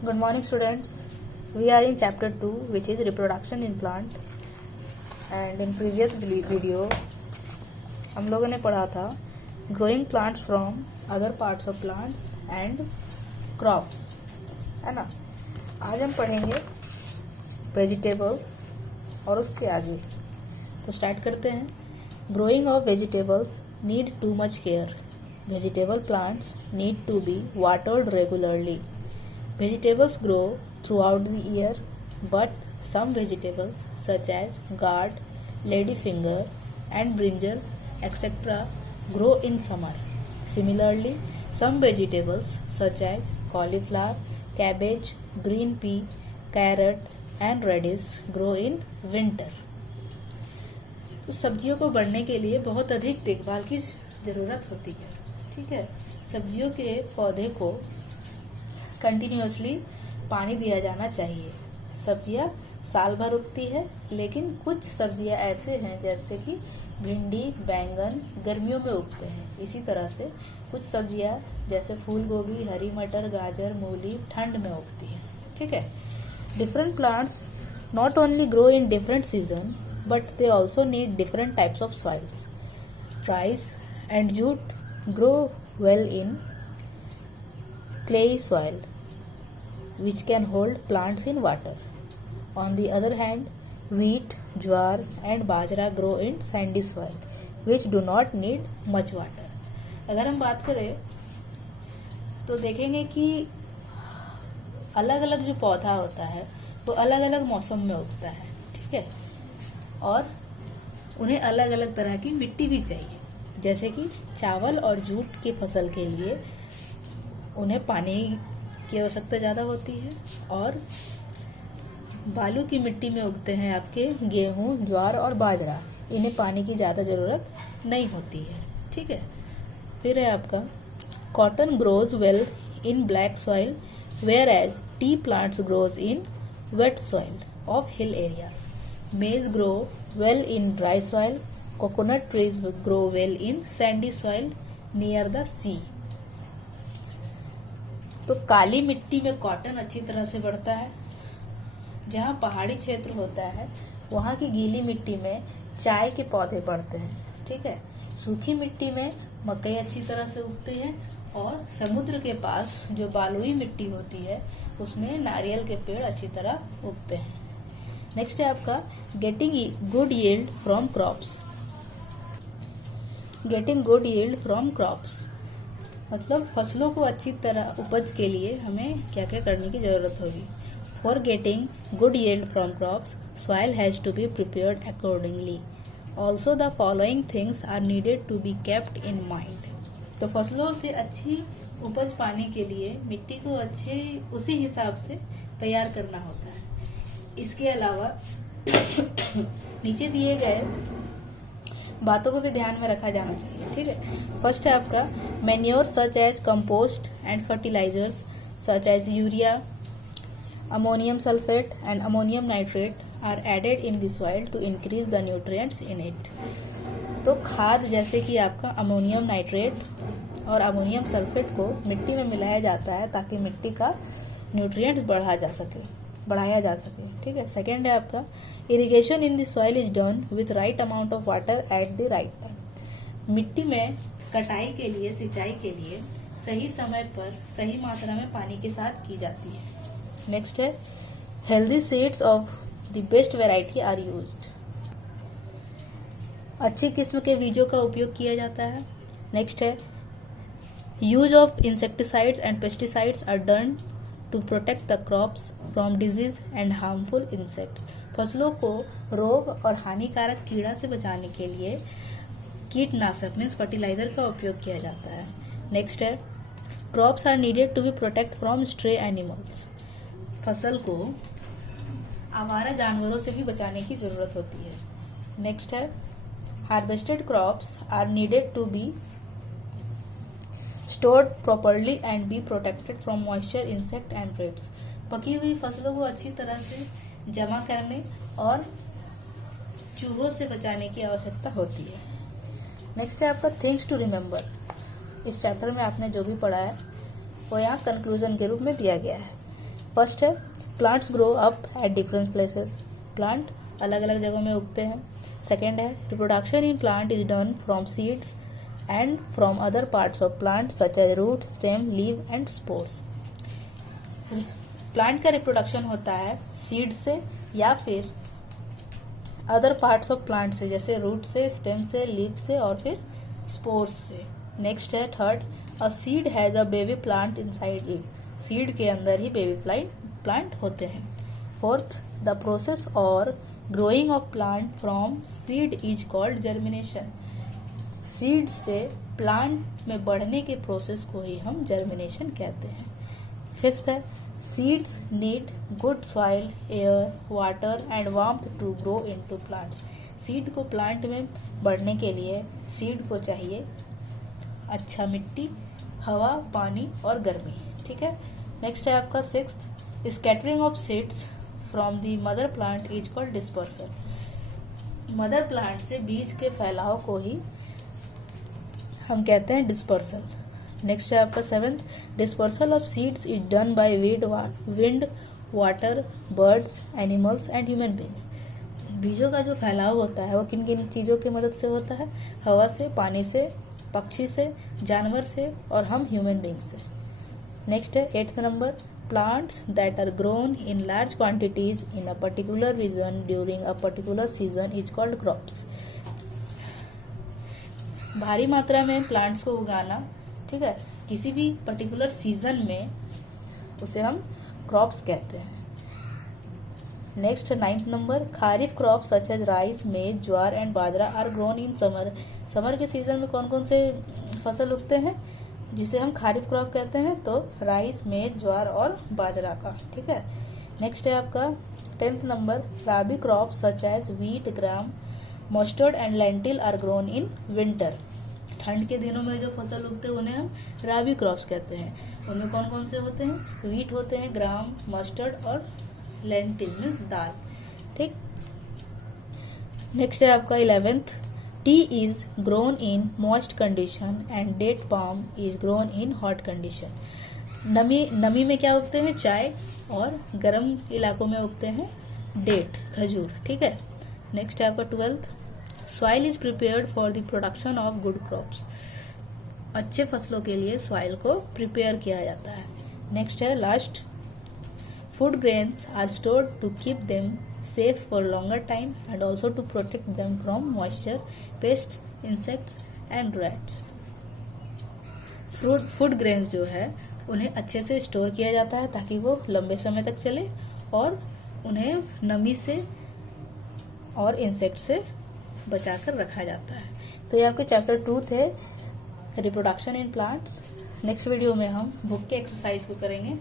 Good morning, students. We are in chapter 2, which is reproduction in plant. And in previous video हम लोगों ने पढ़ा था growing plants from other parts of plants and crops, है ना। आज हम पढ़ेंगे vegetables और उसके आगे। तो स्टार्ट करते हैं। Growing of vegetables need too much care. Vegetable plants need to be watered regularly. Vegetables grow throughout the year, but some vegetables such as gourd, ladyfinger and brinjal etc. grow in summer. Similarly, some vegetables such as cauliflower, cabbage, green pea, carrot and radish grow in winter. तो सब्जियों को बढ़ने के लिए बहुत अधिक देखभाल की ज़रूरत होती है। ठीक है, सब्जियों के पौधे को कंटिन्यूअसली पानी दिया जाना चाहिए। सब्जियां साल भर उगती है, लेकिन कुछ सब्जियां ऐसे हैं जैसे कि भिंडी, बैंगन गर्मियों में उगते हैं। इसी तरह से कुछ सब्जियां जैसे फूल गोभी, हरी मटर, गाजर, मूली ठंड में उगती हैं। ठीक है, different plants not only grow in different season but they also need different types of soils. Rice and jute grow well in clayey soil, which can hold plants in water. On the other hand, wheat, jowar and bajra grow in sandy soil, which do not need much water. अगर हम बात करें तो देखेंगे कि अलग अलग जो पौधा होता है वो अलग अलग मौसम में उगता है। ठीक है, और उन्हें अलग अलग तरह की मिट्टी भी चाहिए। जैसे कि चावल और जूट की फसल के लिए उन्हें पानी की आवश्यकता ज़्यादा होती है, और बालू की मिट्टी में उगते हैं आपके गेहूं, ज्वार और बाजरा। इन्हें पानी की ज़्यादा ज़रूरत नहीं होती है। ठीक है, फिर है आपका cotton grows well in black soil whereas tea plants grows in wet soil of hill areas. Maize grow well in dry soil. Coconut trees grow well in sandy soil near the sea. तो काली मिट्टी में cotton अच्छी तरह से बढ़ता है। जहाँ पहाड़ी क्षेत्र होता है वहाँ की गीली मिट्टी में चाय के पौधे बढ़ते हैं। ठीक है, सूखी मिट्टी में मकई अच्छी तरह से उगती है, और समुद्र के पास जो बालुई मिट्टी होती है उसमें नारियल के पेड़ अच्छी तरह उगते हैं। नेक्स्ट है आपका getting good yield from crops. Getting good yield from crops मतलब फसलों को अच्छी तरह उपज के लिए हमें क्या क्या करने की जरूरत होगी. For getting good yield from crops soil has to be prepared accordingly. Also the following things are needed to be kept in mind. तो फसलों से अच्छी उपज पाने के लिए मिट्टी को अच्छे उसी हिसाब से तैयार करना होता है. इसके अलावा नीचे दिए गए बातों को भी ध्यान में रखा जाना चाहिए. ठीक है, फर्स्ट है आपका manure such as compost and fertilisers such as urea, ammonium sulphate and ammonium nitrate are added in the soil to increase the nutrients in it. तो खाद जैसे कि आपका अमोनियम नाइट्रेट और अमोनियम सल्फेट को मिट्टी में मिलाया जाता है ताकि मिट्टी का न्यूट्रिएंट्स बढ़ाया जा सके. ठीक है, सेकेंड है आपका irrigation in the soil is done with right amount of water at the right time. मिट्टी में कटाई के लिए, सिंचाई के लिए सही समय पर सही मात्रा में पानी के साथ की जाती है. नेक्स्ट है healthy seeds of the best variety are used. अच्छी किस्म के बीजों का उपयोग किया जाता है. नेक्स्ट है use of insecticides and pesticides are done to protect the crops from disease and harmful insects. फसलों को रोग और हानिकारक कीड़ा से बचाने के लिए कीटनाशक मीन्स फर्टिलाइजर का उपयोग किया जाता है. नेक्स्ट है crops are needed to be protect from stray animals. फसल को आवारा जानवरों से भी बचाने की जरूरत होती है. नेक्स्ट है harvested crops are needed to be stored properly and be protected from moisture, insect and pests. पकी हुई फसलों को अच्छी तरह से जमा करने और चूहों से बचाने की आवश्यकता होती है. नेक्स्ट है आपका थिंग्स टू रिमेम्बर. इस चैप्टर में आपने जो भी पढ़ा है वो यहाँ कंक्लूजन के रूप में दिया गया है. फर्स्ट है plants grow up at different places, plant अलग अलग जगहों में उगते हैं। सेकेंड है reproduction in plant is done from seeds and from other parts of plant such as root, stem, leave and spores. Plant का रिप्रोडक्शन होता है सीड से या फिर अदर पार्ट्स ऑफ प्लांट से, जैसे रूट से, स्टेम से, लीव से और फिर स्पोर्स से। नेक्स्ट है third, a seed has a baby plant inside it, seed के अंदर ही बेबी प्लांट होते हैं। फोर्थ, द प्रोसेस और growing of plant from seed is called germination, seed से प्लांट में बढ़ने के प्रोसेस को ही हम जर्मिनेशन कहते हैं। फिफ्थ है seeds need good soil, air, water and warmth to grow into plants, seed को प्लांट में बढ़ने के लिए सीड को चाहिए अच्छा मिट्टी, हवा, पानी और गर्मी। ठीक है। नेक्स्ट है आपका sixth, scattering of seeds from the mother plant is called dispersal, mother plant से बीज के फैलाव को ही हम कहते हैं डिस्पर्सल। नेक्स्ट है आपका seventh, dispersal of seeds is done by wind, water, birds, animals and human beings, बीजों का जो फैलाव होता है वो किन किन चीज़ों की मदद से होता है, हवा से, पानी से, पक्षी से, जानवर से और हम ह्यूमन बींग से। नेक्स्ट है eighth number, plants that are grown in large quantities in a particular region during a particular season is called crops, भारी मात्रा में प्लांट्स को उगाना, ठीक है, किसी भी पर्टिकुलर सीजन में उसे हम क्रॉप्स कहते हैं। Next ninth number, kharif crops such as rice, maize, jowar and bajra are grown in summer, summer के सीजन में कौन कौन से फसल उगते हैं जिसे हम खारिफ क्रॉप कहते हैं, तो राइस, मेज, ज्वार और बाजरा का। ठीक है। नेक्स्ट है आपका tenth number, rabi crops such as wheat, gram, mustard and lentil are grown in winter, ठंड के दिनों में जो फसल उगते हैं उन्हें हम राबी क्रॉप्स कहते हैं। उनमें कौन कौन से होते हैं, व्हीट होते हैं, ग्राम, मस्टर्ड और लेंटिल मीन्स दाल। ठीक। नेक्स्ट है आपका 11th, tea is grown in moist condition and date palm is grown in hot condition, नमी में क्या उगते हैं, चाय, और गर्म इलाकों में उगते हैं डेट, खजूर। ठीक है। नेक्स्ट है आपका 12th, soil is prepared for the production of good crops, अच्छे फसलों के लिए सॉइल को प्रिपेयर किया जाता है। नेक्स्ट है last, food grains are stored to keep them safe for longer time and also to protect them from moisture, pest, insects and rats. Food grains जो है उन्हें अच्छे से स्टोर किया जाता है ताकि वो लंबे समय तक चले और उन्हें नमी से और इंसेक्ट से बचाकर रखा जाता है। तो ये आपके चैप्टर 2 थे, reproduction in plants. Next video में हम बुक के एक्सरसाइज को करेंगे।